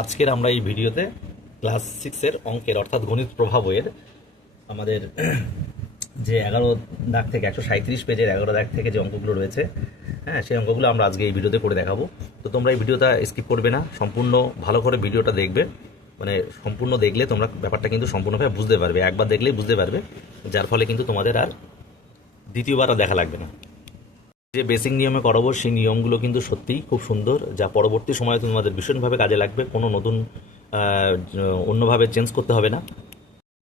আজকের আমরা এই ভিডিওতে ক্লাস 6-এর অঙ্কের অর্থাৎ গণিত প্রভাব বইয়ের আমাদের যে 11 দাগ থেকে 137 পেজের 11 দাগ থেকে যে অঙ্কগুলো রয়েছে, হ্যাঁ, সেই অঙ্কগুলো আমরা আজকে এই ভিডিওতে করে দেখাবো। তো তোমরা এই ভিডিওটা স্কিপ করবে না, সম্পূর্ণ ভালো করে ভিডিওটা দেখবে। মানে সম্পূর্ণ দেখলে তোমরা ব্যাপারটা কিন্তু সম্পূর্ণভাবে বুঝতে পারবে, একবার দেখলেই বুঝতে পারবে, যার ফলে কিন্তু তোমাদের আর দ্বিতীয়বার আর দেখা লাগবে না। যে বেসিক নিয়মে করাবো সেই নিয়মগুলো কিন্তু সত্যিই খুব সুন্দর, যা পরবর্তী সময়ে তোমাদের ভীষণভাবে কাজে লাগবে। কোনো নতুন অন্যভাবে চেঞ্জ করতে হবে না,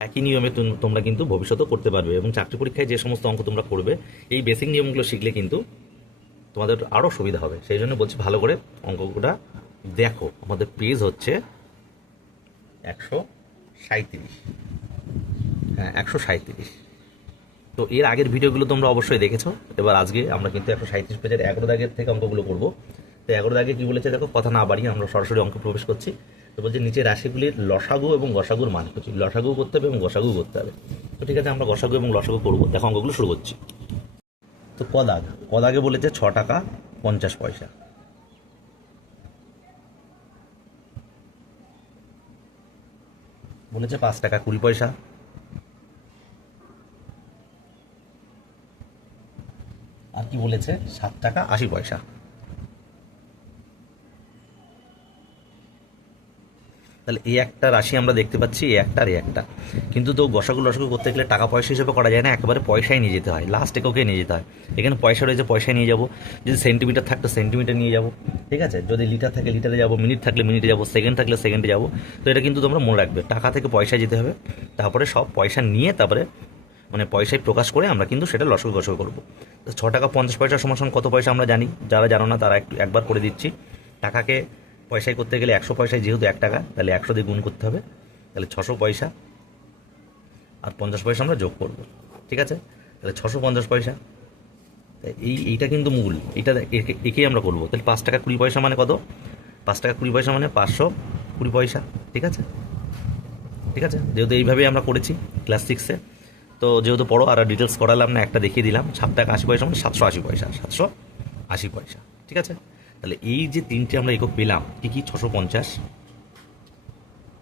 একই নিয়মে তোমরা কিন্তু ভবিষ্যতেও করতে পারবে। এবং চাকরি পরীক্ষায় যে সমস্ত অঙ্ক তোমরা করবে, এই বেসিক নিয়মগুলো শিখলে কিন্তু তোমাদের আরও সুবিধা হবে। সেই জন্য বলছি ভালো করে অঙ্কটা দেখো। আমাদের পেজ হচ্ছে 137। হ্যাঁ, 137। তো এর আগের ভিডিওগুলো তোমরা অবশ্যই দেখেছো। এবার আজকে আমরা কিন্তু 137 পেজের 11 দাগের থেকে অঙ্কগুলো করবো। তো 11 দাগে কি বলেছে দেখো, কথা না বাড়িয়ে আমরা সরাসরি অঙ্ক প্রবেশ করছি। তো বলছে নিচে রাশিগুলির লসাগু এবং গসাগুর মান করছি। লসাগু করতে হবে এবং গসাগু করতে হবে। তো ঠিক আছে, আমরা গসাগু এবং লসাগু করবো। দেখো অঙ্কগুলো শুরু করছি। তো কদাগে বলেছে 6 টাকা 50 পয়সা। বলেছে 5 টাকা 20 পয়সা। আর কি বলেছে 7 টাকা 80 পয়সা। তাহলে এই একটা রাশি আমরা দেখতে পাচ্ছি, এই একটা আর এই একটা। কিন্তু তো গসাগু লসাগু করতে গেলে টাকা পয়সা হিসেবে করা যায় না, একেবারে পয়সায় নিয়ে যেতে হয়, লাস্ট এককে নিয়ে যেতে হয়। এখানে পয়সা রয়েছে, পয়সায় নিয়ে যাব। যদি সেন্টিমিটার থাকতো সেন্টিমিটার নিয়ে যাব, ঠিক আছে। যদি লিটার থাকে লিটারে যাব, মিনিট থাকলে মিনিটে যাব, সেকেন্ড থাকলে সেকেন্ডে যাব। তো এটা কিন্তু তোমরা মনে রাখবে, টাকা থেকে পয়সায় যেতে হবে, তারপরে সব পয়সা নিয়ে তারপরে মানে পয়সায় প্রকাশ করে আমরা কিন্তু সেটা লসাগু গসাগু করবো। তো 6 টাকা 50 পয়সা সমান কত পয়সা আমরা জানি, যারা জানো না তারা একবার করে দিচ্ছি। টাকাকে পয়সায় করতে গেলে 100 পয়সায় যেহেতু 1 টাকা, তাহলে 100 দিয়ে গুণ করতে হবে, তাহলে 600 পয়সা। আর 50 পয়সা আমরা যোগ করব, ঠিক আছে। তাহলে 650 পয়সা। এইটা কিন্তু মূল, একেই আমরা করবো। তাহলে 5 টাকা 20 পয়সা মানে কত? 5 টাকা 20 পয়সা মানে 520 পয়সা, ঠিক আছে। ঠিক আছে, যেহেতু এইভাবেই আমরা করেছি ক্লাস 6-এ, তো যেহেতু পড়ো আর ডিটেলস করালাম না, একটা দেখিয়ে দিলাম। 7 টাকা 80 পয়সা মানে 780 পয়সা, 780 পয়সা, ঠিক আছে। তাহলে এই যে তিনটে আমরা একক পেলাম, কি কি? 650,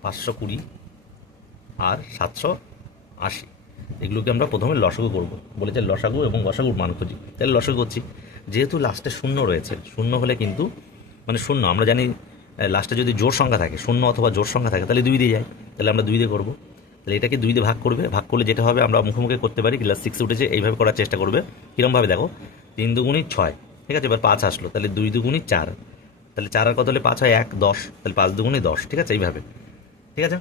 520 আর 780। এগুলোকে আমরা প্রথমে লসাগু করব। বলেছে লসাগু এবং গসাগুর মান খুঁজি। তাহলে লসাগু করছি। যেহেতু লাস্টে শূন্য রয়েছে, শূন্য হলে কিন্তু মানে শূন্য আমরা জানি, লাস্টে যদি জোর সংখ্যা থাকে, শূন্য অথবা জোর সংখ্যা থাকে, তাহলে 2 দিয়ে যায়। তাহলে আমরা 2 দিয়ে করবো। তাহলে এটাকে 2 দিয়ে ভাগ করবে। ভাগ করলে যেটা হবে আমরা মুখোমুখি করতে পারি, ক্লাস 6 উঠেছে এইভাবে করার চেষ্টা করবে। কীরকমভাবে দেখো, 3 দুগুণি 6, ঠিক আছে। এবার 5 আসলো, তাহলে 2 দুগুণি 4, তাহলে 4 আর কত হলে 5 হয় 1, 10, তাহলে 5 দুগুণি 10, ঠিক আছে, এইভাবে, ঠিক আছে।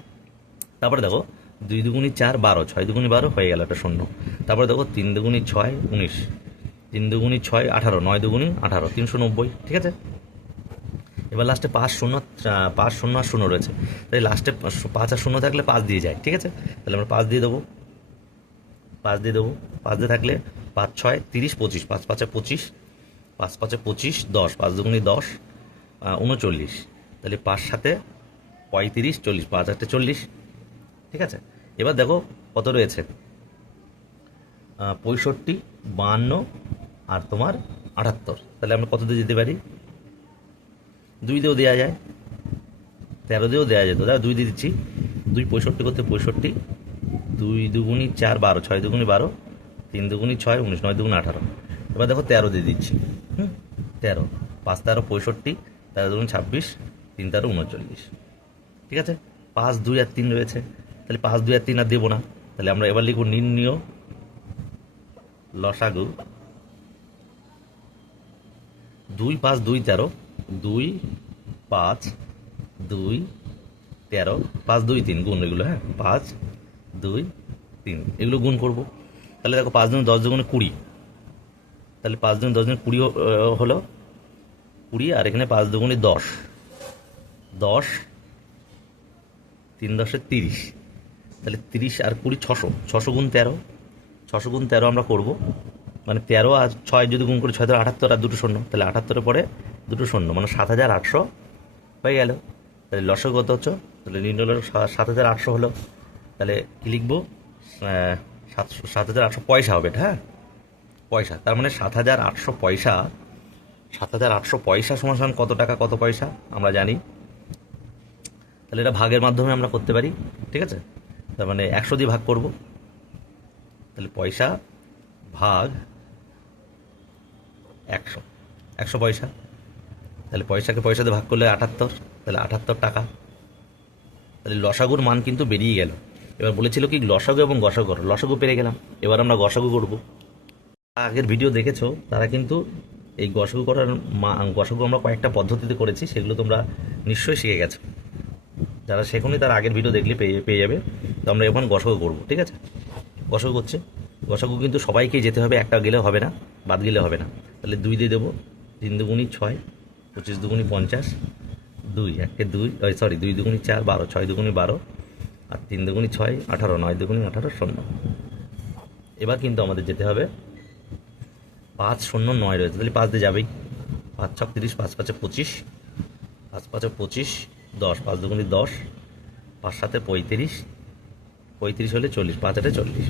তারপরে দেখো 2 দুগুণি 4 12, 6 দুগুণি 12 হয়ে গেল একটা শূন্য। তারপরে দেখো 3 দুগুণি 6 19, 3 দুগুণি 6 18, 9 দুগুণি 18, 390, ঠিক আছে। এবার লাস্টে 5 শূন্য আর শূন্য রয়েছে, তাই লাস্টে 5 আর শূন্য থাকলে 5 দিয়ে যায়, ঠিক আছে। তাহলে আমরা 5 দিয়ে দেবো, 5 দিয়ে দেবো। 5 দিয়ে থাকলে 5 6 30 25, 5 5 25, 5 5 25 10, 5 দুগুণি 10 39, তাহলে 5 7 35 40, 5 8 40, ঠিক আছে। এবার দেখো কত রয়েছে, 65 52 আর তোমার 78। তাহলে আমরা কত দিয়ে যেতে পারি? 2 দিয়েও দেওয়া যায়, 13 দিয়েও দেওয়া যেত। দাদা 2 দিয়ে দিচ্ছি। 2 65 করতে 65, 2 দুগুণি 4 12, 6 দুগুণি 12, 3 দুগুণি 6 19, 9 দুগুণি 18। এবার দেখো 13 দিয়ে দিচ্ছি। 13, 5 13 65, 13 দুগুণি 26, 3 13 39, ঠিক আছে। 5 2 আর 3 রয়েছে, তাহলে 5 2 আর 3 আর দেবো না। তাহলে আমরা এবার লিখব নির্ণয় লসাগু। 2 5 2 13, 2 5 2 13, 5 2 3 গুণ এগুলো, হ্যাঁ, 5 2 3 এগুলো গুণ করবো। তাহলে দেখো 5 দুগুণ 10 দুগুণে 20, তাহলে 5 দুগুণ 10 দুগুণে 20 হলো 20, আর এখানে 5 দুগুণে 10, 10 3 10 30, তাহলে 30 আর 20 600, 600 গুণ 13, 600 গুণ 13 আমরা করবো। মানে 13 আর 6 যদি গুণ করি 6 ধরে 78 আর দুটো শূন্য, তাহলে 78-এর পরে দুটো শূন্য মানে 7800 হয়ে গেল। তাহলে লসাগু কত হচ্ছে? তাহলে নির্ণয় 7800 হলো। তাহলে কী লিখবো? 7800 পয়সা হবে এটা, হ্যাঁ, পয়সা। তার মানে 7800 পয়সা, 7800 পয়সা সমান কত টাকা কত পয়সা আমরা জানি। তাহলে এটা ভাগের মাধ্যমে আমরা করতে পারি, ঠিক আছে। তার মানে 100 দিয়ে ভাগ করব, তাহলে পয়সা ভাগ 100, 100 পয়সা। তাহলে পয়সাকে পয়সা দিয়ে ভাগ করলে 78, তাহলে 78 টাকা। তাহলে লসাগুর মান কিন্তু বেরিয়ে গেল। এবার বলেছিল কি লসাগু এবং গসাগু, লসাগু পেরে গেলাম। এবার আমরা গসাগু করব। আগের ভিডিও দেখেছো তারা কিন্তু এই গসাগু করার গসাগু আমরা কয়েকটা পদ্ধতিতে করেছি, সেগুলো তোমরা নিশ্চয়ই শিখে গেছো। যারা শেখোনি তারা আগের ভিডিও দেখলে পেয়ে যাবে। তো আমরা এখন গসাগু করবো, ঠিক আছে। গসাগু করছে, গসাগু কিন্তু সবাইকেই যেতে হবে, একটা গেলে হবে না, বাদ গেলে হবে না। তাহলে 2 দিয়ে দেবো, 3 দুগুণি 6, 25 দুগুণি 50, 2 1 2 সরি 2 দুগুণি 4 12, 6 দুগুণি 12, আর 3 দুগুণি 6 18, 9 দুগুণি 18, 0। এবার কিন্তু আমাদের যেতে হবে 5 0 9 রয়েছে, তাহলে 5 দিয়ে যাবেই। 5 6 30, 5 5 25, 5 5 25, 10, 5 দুগুণি 10, 5 7 35, 35 হলে 40, 5 8 40।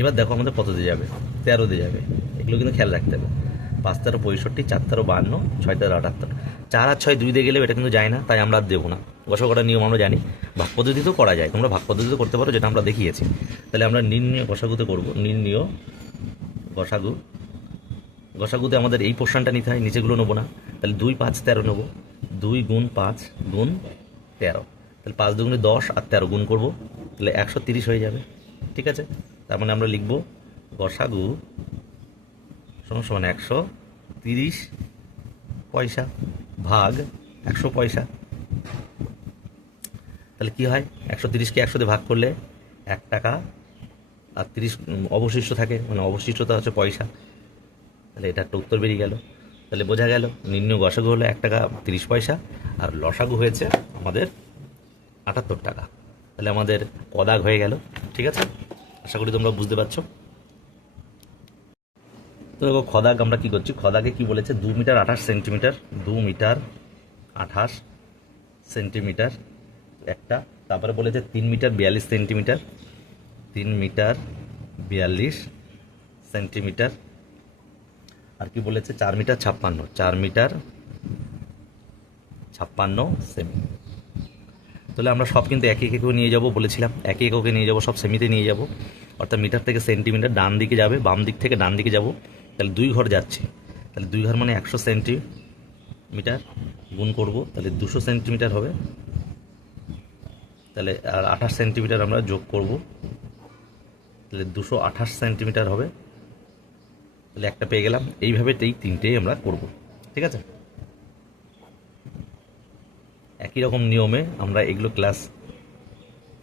এবার দেখো আমাদের কত দিয়ে যাবে, 13 দিয়ে যাবে। এগুলো কিন্তু খেয়াল রাখতে হবে। 5 13 65, 4 13 52, 6 13 78। 4 আর 6 2 দিয়ে গেলে এটা কিন্তু যায় না, তাই আমরা আর দেবো না। গসাগু করার নিয়ম আমরা জানি, ভাগ পদ্ধতিতেও করা যায়, তোমরা ভাগ পদ্ধতিতে করতে পারো, যেটা আমরা দেখিয়েছি। তাহলে আমরা নির্ণয় গসাগুতে করবো, নির্ণয় গসাগু। গসাগুতে আমাদের এই পোর্শনটা নিতে হয়, নিচেগুলো নেবো না। তাহলে 2 5 13 নেবো, 2 গুণ 5 গুণ 13, তাহলে 5 দুগুণে 10 আর 13 গুণ করবো, তাহলে 130 হয়ে যাবে, ঠিক আছে। তার মানে আমরা লিখবো গসাগু সমান সমান 130 পয়সা ভাগ 100 পয়সা। তাহলে কি হয়, 130কে 100 দিয়ে ভাগ করলে 1 টাকা আর 30 অবশিষ্ট থাকে, মানে অবশিষ্টতা হচ্ছে পয়সা। তাহলে এটা একটা উত্তর বেরিয়ে গেল। তাহলে বোঝা গেল নির্ণয় গসাগু হলো 1 টাকা 30 পয়সা, আর লসাগু হয়েছে আমাদের 78 টাকা। তাহলে আমাদের কদাগ হয়ে গেল, ঠিক আছে। আশা করি তোমরা বুঝতে পারছো। তো দেখো খদাগ আমরা কি করছি, খদাগে কি বলেছে, 2 মিটার 28 সেন্টিমিটার, 2 মিটার 28 সেন্টিমিটার একটা। তারপরে বলেছে 3 মিটার 42 সেন্টিমিটার, 3 মিটার 42 সেন্টিমিটার। আর কি বলেছে 4 মিটার 56, 4 মিটার 56 সেমি। তাহলে আমরা সব কিন্তু একই এককে নিয়ে যাব, বলেছিলাম একই এককে নিয়ে যাব, সব সেমিতে নিয়ে যাব। অর্থাৎ মিটার থেকে সেন্টিমিটার ডান দিকে যাবে, বাম দিক থেকে ডান দিকে যাব। তাহলে 2 ঘর যাচ্ছে, তাহলে 2 ঘর মানে 100 সেন্টিমিটার গুণ করব, তাহলে 200 সেন্টিমিটার হবে। তাহলে আর 28 সেন্টিমিটার আমরা যোগ করব, তাহলে 228 সেন্টিমিটার হবে। তাহলে একটা পেয়ে গেলাম। এইভাবে এই 3টেই আমরা করব, ঠিক আছে। একই রকম নিয়মে আমরা এগুলো ক্লাস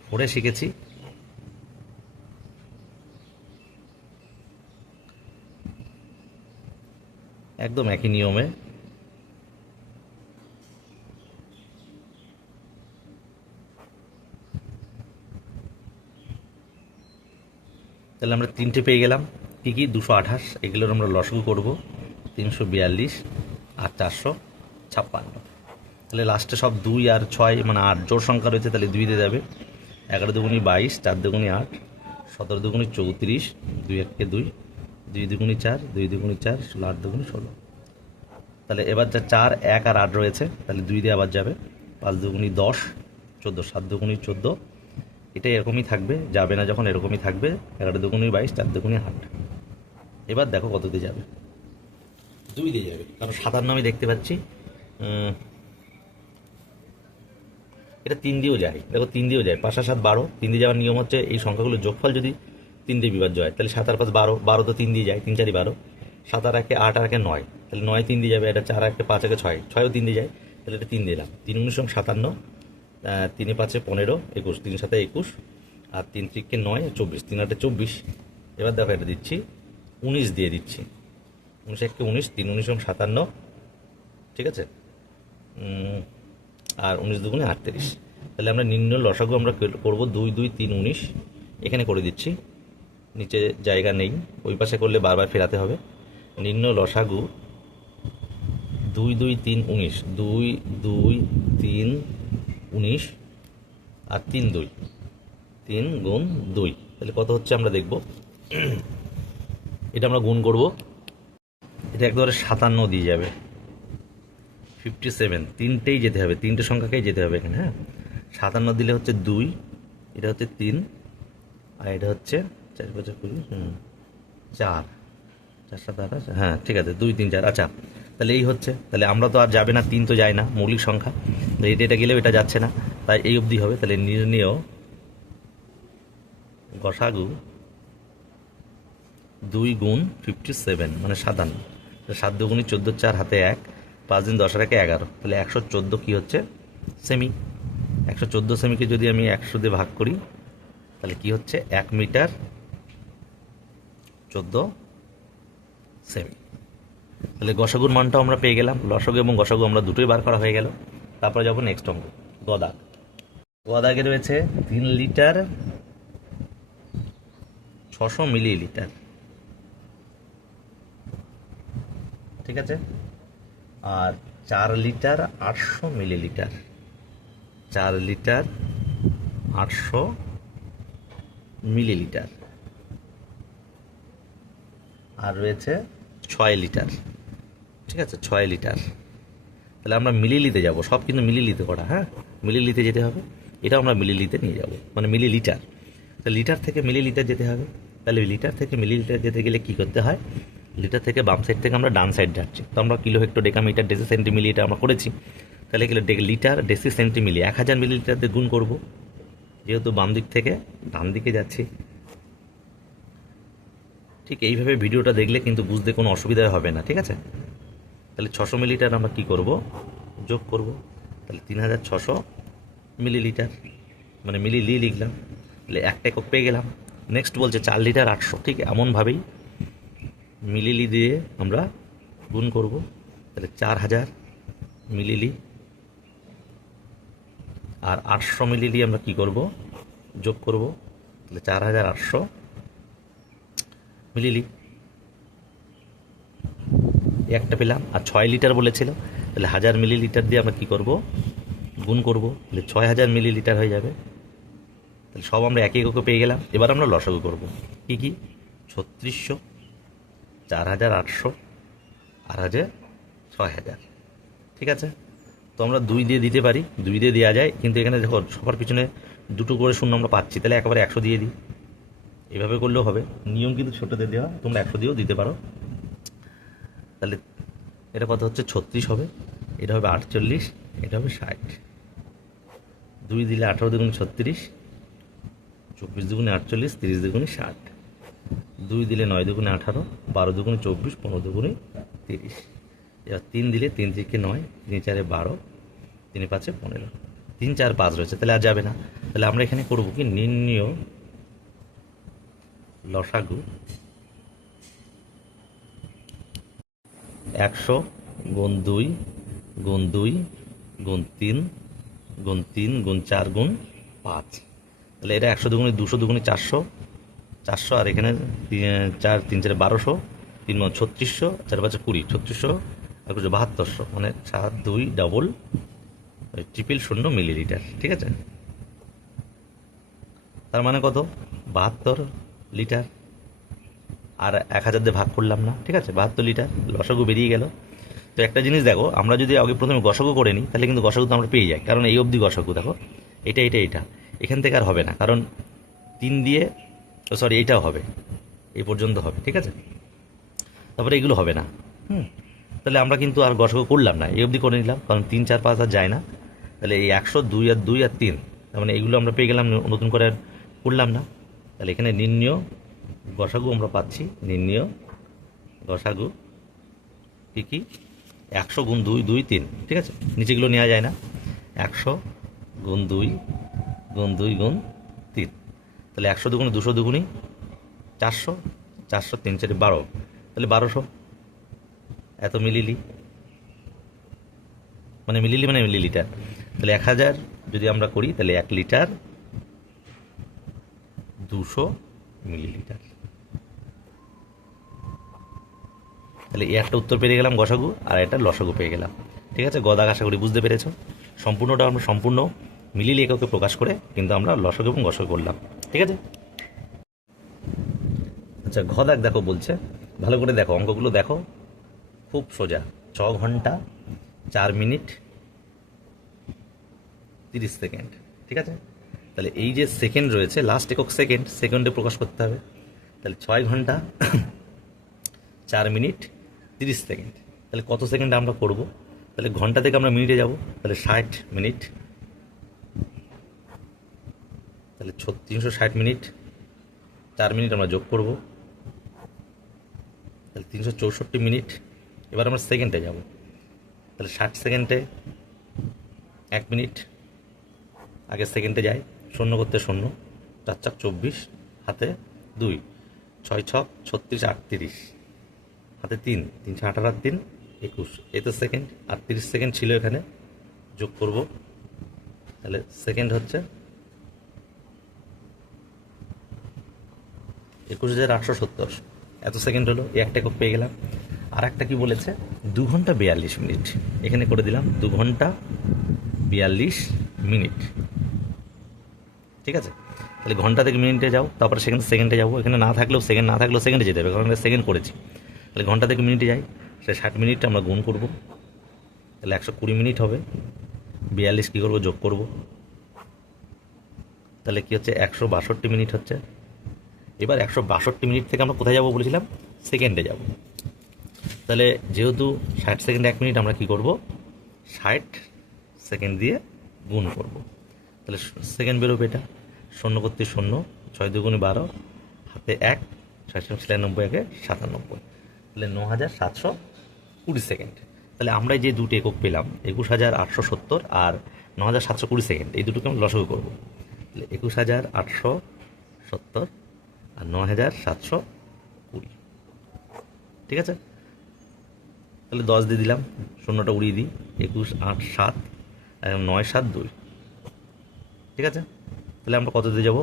4-এ শিখেছি। একদম একই নিয়মে। তাহলে আমরা 3টে পেয়ে গেলাম। কি কি, 228, এগুলোর আমরা লসাগু করব, 342 আর 456। তাহলে লাস্টে সব 2 আর 6 মানে 8 জোড় সংখ্যা রয়েছে, তাহলে 2 দিয়ে যাবে। 11 দুগুণি 22, 4 দুগুণি 8, 17 দুগুণি 34, 2 1 2, 2 দুগুণি 4, 2 দুগুণি 4, 16 8 দুগুণি 16। তাহলে এবার যা 4 1 আর 8 রয়েছে, তাহলে 2 দিয়ে আবার যাবে। 5 দুগুণি 10, 14, 7 দুগুণি 14। এটা এরকমই থাকবে, যাবে না যখন এরকমই থাকবে। 11 দুগুণি 22, 4 দুগুণি 8। এবার দেখো কত দিয়ে যাবে, 2 দিয়ে যাবে, কারণ 57 আমি দেখতে পাচ্ছি। এটা 3 দিয়েও যায়, দেখো 3 দিয়েও যায়, 5 আর 7 12। 3 দিয়ে যাওয়ার নিয়ম হচ্ছে এই সংখ্যাগুলোর যোগফল যদি 3 দিয়ে বিভাজ্য হয়, তাহলে 7 আর 5 12, 12 তো 3 দিয়ে যায়, 3 4 12, 7 আর 1 8 আর 1 9, তাহলে 9 3 দিয়ে যাবে। এটা 4 আর 1 5 1 6, 6ও 3 দিয়ে যায়, তাহলে এটা 3 দিলাম। 3 19 57, 3 5 15 21, 3 7 21, আর 3 3 9 24, 3 8 24। এবার দেখো এটা দিচ্ছি 19 দিয়ে দিচ্ছি, 19 1 19, 3 19 57, ঠিক আছে। আর 19 দুগুণে 38। তাহলে আমরা নির্ণয় লসাগু আমরা করবো 2 2 3 19, এখানে করে দিচ্ছি, নিচে জায়গা নেই, ওই পাশে করলে বারবার ফেরাতে হবে। নির্ণয় লসাগু 2 2 3 19, 2 2 3 19 আর 3 2, 3 গুণ 2, তাহলে কত হচ্ছে আমরা দেখব। এটা আমরা গুণ করব, এটা একবারে 57 দিয়ে যাবে, 57। 3টেই যেতে হবে, 3টে সংখ্যাকেই যেতে হবে এখানে, হ্যাঁ। 57 দিলে হচ্ছে 2, এটা হচ্ছে 3, আর এটা হচ্ছে 4 5 20, 4, 4 7 8, হ্যাঁ ঠিক আছে, 2 3 4। আচ্ছা, তাহলে এই হচ্ছে, তাহলে আমরা তো আর যাবে না, 3 তো যায় না মৌলিক সংখ্যা, তাহলে এটা গেলেও এটা যাচ্ছে না, তাই এই অবধি হবে। তাহলে নির্ণেয় গসাগু 2 গুণ 57 মানে 57, 7 দুগুণী 14, 4 হাতে 1, 5 দিন 10 আর 1 11, তাহলে 114 কি হচ্ছে সেমি। 114 সেমিকে যদি আমি 100 দিয়ে ভাগ করি তাহলে কি হচ্ছে 1 মিটার 14 সেমি। তাহলে গসাগুর মানটাও আমরা পেয়ে গেলাম, লসাগু এবং গসাগু আমরা দুটোই বার করা হয়ে গেল। তারপরে যাবো নেক্সট অঙ্ক, গদাগ। গদাগে রয়েছে 3 লিটার 600 মিলিলিটার, ঠিক আছে, আর 4 লিটার 800 মিলিলিটার, 4 লিটার 800 মিলিলিটার, আর রয়েছে 6 লিটার, ঠিক আছে, 6 লিটার। তাহলে আমরা মিলিলিতে যাব, সব কিন্তু মিলিলিতে করা, হ্যাঁ মিলিলিতে যেতে হবে, এটা আমরা মিলিলিতে নিয়ে যাব, মানে মিলিলিটার। তো লিটার থেকে মিলিলিটার যেতে হবে, তাহলে লিটার থেকে মিলিলিটার যেতে গেলে কি করতে হয়, লিটার থেকে বাম সাইড থেকে আমরা ডান সাইড যাচ্ছি, তো আমরা কিলো হেক্টর ডেকামিটার ডেসি সেন্টিমিলি এটা আমরা করেছি, তাহলে কিলো লিটার ডেসি সেন্টিমিলি 1000 মিলিলিটার দিয়ে গুণ করব, যেহেতু বাম দিক থেকে ডান দিকে যাচ্ছি। ঠিক এইভাবে ভিডিওটা দেখলে কিন্তু বুঝতে কোনো অসুবিধা হবে না, ঠিক আছে। তাহলে 600 মিলিলিটার আমরা কি করব, যোগ করব, তাহলে 3600 মিলিলিটার, মানে মিলিলি লিখলাম, তাহলে একটা একক পেয়ে গেলাম। নেক্সট বলছে 4 লিটার 800, ঠিক এমনভাবেই মিলিলি দিয়ে আমরা গুণ করব, তাহলে 4000 মিলিলি, আর 800 মিলিলি আমরা কি করব, যোগ করব, তাহলে 4800 মিলিলি, একটা পেলাম। আর 6 লিটার বলেছিল, তাহলে 1000 মিলিলিটার দিয়ে আমরা কি করব, গুণ করব, তাহলে 6000 মিলিলিটার হয়ে যাবে। তাহলে সব আমরা একই এককে পেয়ে গেলাম। এবার আমরা লসাগু করব, কি কি, 3600, 4800, আর 6000, ঠিক আছে। তো আমরা 2 দিয়ে দিতে পারি, 2 দিয়ে দেওয়া যায়, কিন্তু এখানে দেখো সবার পিছনে দুটো করে শূন্য আমরা পাচ্ছি, তাহলে একেবারে 100 দিয়ে দিই, এভাবে করলেও হবে। নিয়ম কিন্তু ছোটোদের দেওয়া, তোমরা 100 দিয়েও দিতে পারো। তাহলে এটা কত হচ্ছে 36 হবে, এটা হবে 48, এটা হবে 60, 2 দিলে 18 দুগুণে 36, 24 দুগুণে 48, 30 দুগুণে 60, 2 দিলে 9 দুগুণে 18, 12 দুগুণে 24, 15 দুগুণে 30। এবার 3 দিলে 3 থেকে 9, 3 4 12, 3 5 15, 3 4 5 রয়েছে, তাহলে আর যাবে না। তাহলে আমরা এখানে করব কি, নির্ণেয় লসাগু 100 গুণ 2 গুণ 2 গুণ 3 গুণ 3 গুণ 4 গুণ 5, তাহলে এটা 100 দুগুণে 200 দুগুণে 400, 400, আর এখানে 4 3 4 1200, 3 3600, 4 5 20, 3600 আর 7200, মানে 7 2 ডবল 000 মিলিলিটার, ঠিক আছে। তার মানে কত, 72 লিটার, আর 1000 দিয়ে ভাগ করলাম না, ঠিক আছে, 72 লিটার লসাগু বেরিয়ে গেল। তো একটা জিনিস দেখো, আমরা যদি আগে প্রথমে গসাগু করে নিই তাহলে কিন্তু গসাগু তো আমরা পেয়ে যাই, কারণ এই অবধি গসাগু দেখো, এটা এটা এটা, এখান থেকে আর হবে না, কারণ 3 দিয়ে, সরি এইটাও হবে, এই পর্যন্ত হবে, ঠিক আছে, তারপরে এগুলো হবে না। তাহলে আমরা কিন্তু আর গসাগু করলাম না, এই অবধি করে নিলাম, কারণ 3 4 5 আর যায় না। তাহলে এই 100 2 আর 2 আর 3, তার মানে এইগুলো আমরা পেয়ে গেলাম, নতুন করে আর করলাম না। তাহলে এখানে নির্ণেয় গসাগু আমরা পাচ্ছি, নির্ণেয় গসাগু কি কি, 100 গুণ 2 2 3, ঠিক আছে, নিচেগুলো নেওয়া যায় না, 100 গুণ 2 গুণ 2 গুণ 3, তাহলে 100 দুগুণে 200 দুগুণি 400, 400 3 4 12, তাহলে 1200 এত মিলিলি, মানে মিলিলি মানে মিলিলিটার। তাহলে 1000 যদি আমরা করি তাহলে 1 লিটার 200 মিলিলিটার। তাহলে এই একটা উত্তর পেয়ে গেলাম গসাগু, আর একটা লসাগু পেয়ে গেলাম, ঠিক আছে। গদাগ আশা করি বুঝতে পেরেছ। সম্পূর্ণটা আমরা সম্পূর্ণ মিলিলি এককে প্রকাশ করে কিন্তু আমরা লসাগু এবং গসাগু করলাম, ঠিক আছে। আচ্ছা, ঘদাগ দেখো বলছে, ভালো করে দেখো অঙ্কগুলো দেখো, খুব সোজা। 6 ঘন্টা 4 মিনিট 30 সেকেন্ড, ঠিক আছে। তাহলে এই যে সেকেন্ড রয়েছে, লাস্ট একক সেকেন্ডে প্রকাশ করতে হবে। তাহলে 6 ঘন্টা 4 মিনিট 30 সেকেন্ড। তাহলে কত সেকেন্ড আমরা করব? তাহলে ঘন্টা থেকে আমরা মিনিটে যাব, তাহলে 60 মিনিট। তাহলে 360 মিনিট 4 মিনিট আমরা যোগ করব, তাহলে 364 মিনিট। এবার আমরা সেকেন্ডে যাব, তাহলে 60 সেকেন্ডে 1 মিনিট, আগে সেকেন্ডে যাই, শূন্য করতে শূন্য, 4 চার 24, হাতে 2, 6 ছক 36 38, হাতে 3, 3 18 আর 3 21, এই তো সেকেন্ড। আর 30 সেকেন্ড ছিল এখানে, যোগ করব, তাহলে সেকেন্ড হচ্ছে 21,870। এত সেকেন্ড হলো, এই একটা একক পেয়ে গেলাম। আর একটা কি বলেছে, 2 ঘন্টা 42 মিনিট, এখানে করে দিলাম 2 ঘন্টা 42 মিনিট। ঠিক আছে। তাহলে ঘন্টা থেকে মিনিটে যাও, তারপরে সেকেন্ডে যাবো। এখানে না থাকলেও সেকেন্ডে যেতে হবে, কারণ আমরা সেকেন্ড করেছি। তাহলে ঘন্টা থেকে মিনিটে যাই, সে 60 মিনিট আমরা গুণ করব, তাহলে 120 মিনিট হবে। 42 কী করবো, যোগ করব, তাহলে কী হচ্ছে 162 মিনিট হচ্ছে। এবার 162 মিনিট থেকে আমরা কোথায় যাবো বলেছিলাম, সেকেন্ডে যাব। তাহলে যেহেতু 60 সেকেন্ড 1 মিনিট, আমরা কী করব, 60 সেকেন্ড দিয়ে গুণ করব, তাহলে সেকেন্ড বেরোবে। এটা শূন্য করতে শূন্য, 6 দুগুণে 12, হাতে 1, 6 96 একে 97, তাহলে 9,720 সেকেন্ড। তাহলে আমরা যে দুটো একক পেলাম, 21,870 আর 9,720 সেকেন্ড, এই দুটোকে আমরা লসাগু করব। তাহলে 21,870 আর 9,720, ঠিক আছে। তাহলে 10 দিয়ে দিলাম, শূন্যটা উড়িয়ে দিই, 21 8 7 আর 9 7 2, ঠিক আছে। তাহলে আমরা কত দিয়ে যাবো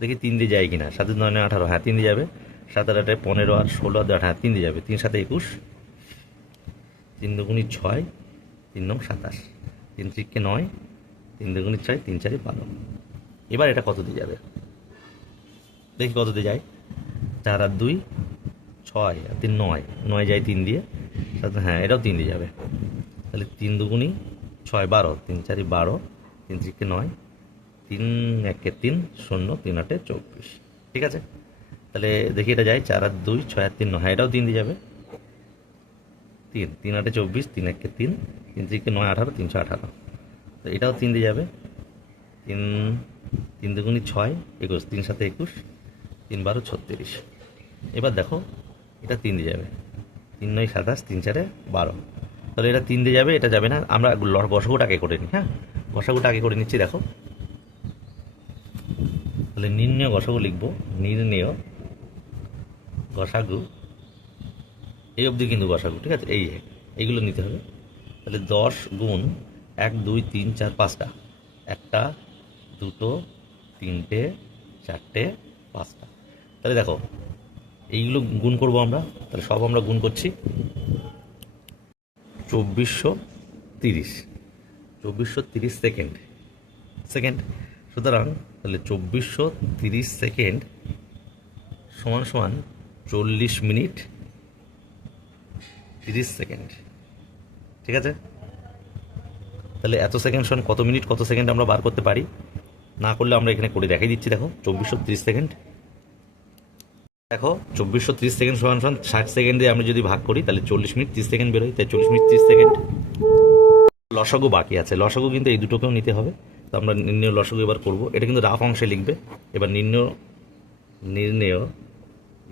দেখি, 3 দিয়ে যায় কিনা। 7 9 9 18, হ্যাঁ 3 দিয়ে যাবে। 7 আর 8 15 আর 16 আর 8, হ্যাঁ 3 দিয়ে যাবে। 3 7 21, 3 দুগুণি 6, 3 9 27, 3 3 9, 3 দুগুণি 6, 3 4 12। এবার এটা কত দিয়ে যাবে দেখি, কত দিয়ে যায়। 4 আর 2 6 আর 3 9, 9 যায় 3 দিয়ে, হ্যাঁ এটাও 3 দিয়ে যাবে। তাহলে 3 দুগুণি 6 12, 3 4 12, 3 3 9, 3 1 3 0, 3 8 24, ঠিক আছে। তাহলে দেখি এটা যায়, 4 আর 2 6 আর 3 9, হ্যাঁ এটাও 3 দিয়ে যাবে। 3 3 8 24, 3 1 3, 3 3 9 18, 318, তো এটাও 3 দিয়ে যাবে। 3 3 দুগুণি 6 21, 3 7 21, 3 12 36। এবার দেখো এটা 3 দিয়ে যাবে। 3 9 27, 3 4 12, তাহলে এটা 3 দিয়ে যাবে, এটা যাবে না। আমরা গসাগুটা আগে করে নিই, হ্যাঁ গসাগুটা আগে করে নিচ্ছি। দেখো তাহলে নির্ণয় গসাগু লিখবো, নির্ণয় গসাগু, এই অবধি কিন্তু গসাগু, ঠিক আছে। এইগুলো নিতে হবে। তাহলে 10 গুণ 1 2 3 4 5টা, 1টা 2টো 3টে 4টে 5টা। তাহলে দেখো এইগুলো গুণ করব আমরা, তাহলে সব আমরা গুণ করছি। 2430 সেকেন্ড। সুতরাং তাহলে 2430 সেকেন্ড সমান সমান 40 মিনিট 30 সেকেন্ড, ঠিক আছে। তাহলে এত সেকেন্ড সমান কত মিনিট কত সেকেন্ড আমরা বার করতে পারি, না করলে আমরা এখানে করে দেখাই দিচ্ছি। দেখো 2430 সেকেন্ড, দেখো 2430 সেকেন্ড সমান সমান 60 সেকেন্ড দিয়ে আমরা যদি ভাগ করি, তাহলে 40 মিনিট 30 সেকেন্ড বেরোয়। তাই 40 মিনিট 30 সেকেন্ড। লসাগু বাকি আছে, লসাগু কিন্তু এই দুটোকেও নিতে হবে। তো আমরা নির্ণয় লসাগু এবার করব, এটা কিন্তু রাফ অংশে লিখবে। এবার নির্ণয়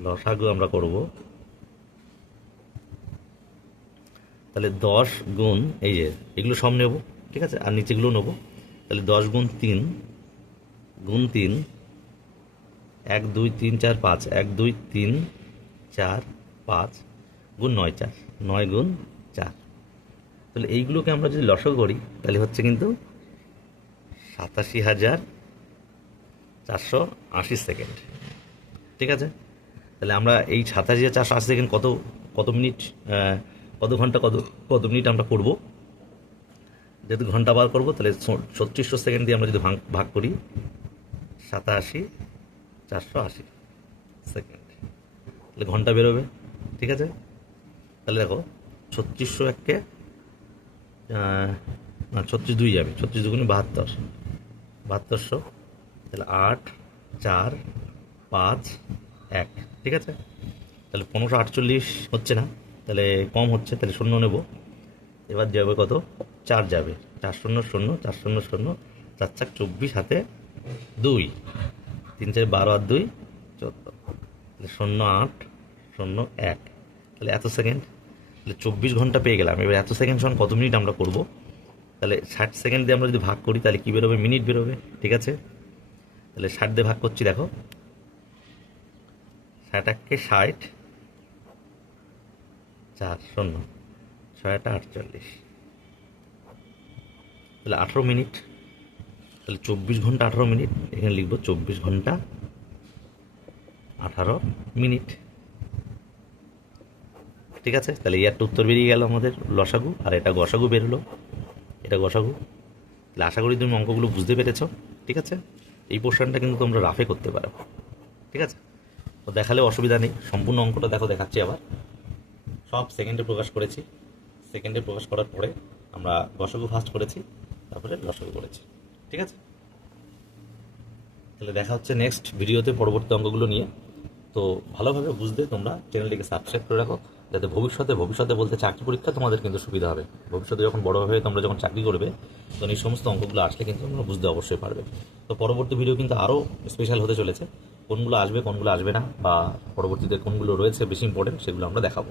লসাগু আমরা করব। তাহলে 10 গুণ এই যে এগুলো সব নেব, ঠিক আছে, আর নিচেগুলো নেব। তাহলে 10 গুণ 3 1 2 3 4 5, 1 2 3 4 5 গুণ 9 4, 9 গুণ 4। তাহলে এইগুলোকে আমরা যদি লসাগু করি, তাহলে হচ্ছে কিন্তু 87,480 সেকেন্ড, ঠিক আছে। তাহলে আমরা এই 87,480 সেকেন্ড কত মিনিট, কত ঘন্টা কত মিনিট আমরা করব। যেহেতু ঘন্টা বার করবো, তাহলে 3600 সেকেন্ড দিয়ে আমরা যদি ভাগ করি, 87,480 সেকেন্ড, তাহলে ঘন্টা বেরোবে, ঠিক আছে। তাহলে দেখো 3600 একে না, 36 যাবে, 36 × 2 = 72, 7200। তাহলে 8, 4, 5, 1, ঠিক আছে। তাহলে 1548 হচ্ছে না, তাহলে কম হচ্ছে, তাহলে শূন্য নেব। এবার যাবে কত, 4 যাবে, 4 শূন্য শূন্য, 4 শূন্য শূন্য, 4 4 24, হাতে 2, 3 4 12 আর 2 14, তাহলে 08 01, তাহলে এত সেকেন্ড, তাহলে 24 ঘন্টা পেয়ে গেলাম। এবার এত সেকেন্ড সমান কত মিনিট আমরা করব, তাহলে 60 সেকেন্ড দিয়ে আমরা যদি ভাগ করি তাহলে কী বেরোবে, মিনিট বেরোবে, ঠিক আছে। তাহলে 60 দিয়ে ভাগ করছি, দেখো 60 60, 4 0, 6 48, তাহলে 18 মিনিট। তাহলে 24 ঘন্টা 18 মিনিট, এখানে লিখবো 24 ঘন্টা 18 মিনিট, ঠিক আছে। তাহলে এই একটা উত্তর বেরিয়ে গেল আমাদের লসাগু, আর এটা গসাগু বেরোলো, এটা গসাগু। তাহলে আশা করি তুমি অঙ্কগুলো বুঝতে পেরেছো, ঠিক আছে। এই পোর্শনটা কিন্তু তোমরা রাফে করতে পারো, ঠিক আছে। তো দেখালে অসুবিধা নেই, সম্পূর্ণ অঙ্কটা দেখো, দেখাচ্ছি আবার। সব সেকেন্ডে প্রকাশ করেছি, সেকেন্ডে প্রকাশ করার পরে আমরা গসাগু ফার্স্ট করেছি, তারপরে লসাগু করেছি, ঠিক আছে। তাহলে দেখা হচ্ছে নেক্সট ভিডিওতে পরবর্তী অঙ্কগুলো নিয়ে। তো ভালোভাবে বুঝতে তোমরা চ্যানেলটিকে সাবস্ক্রাইব করে রাখো, যাতে ভবিষ্যতে বলতে চাকরি পরীক্ষা তোমাদের কিন্তু সুবিধা হবে। ভবিষ্যতে যখন বড় হয়ে তোমরা যখন চাকরি করবে, তখন এই সমস্ত অঙ্কগুলো আসলে কিন্তু তোমরা বুঝতে অবশ্যই পারবে। তো পরবর্তী ভিডিও কিন্তু আরও স্পেশাল হতে চলেছে, কোনগুলো আসবে কোনগুলো আসবে না, বা পরবর্তীতে কোনগুলো রয়েছে বেশি ইম্পর্টেন্ট, সেগুলো আমরা দেখাবো।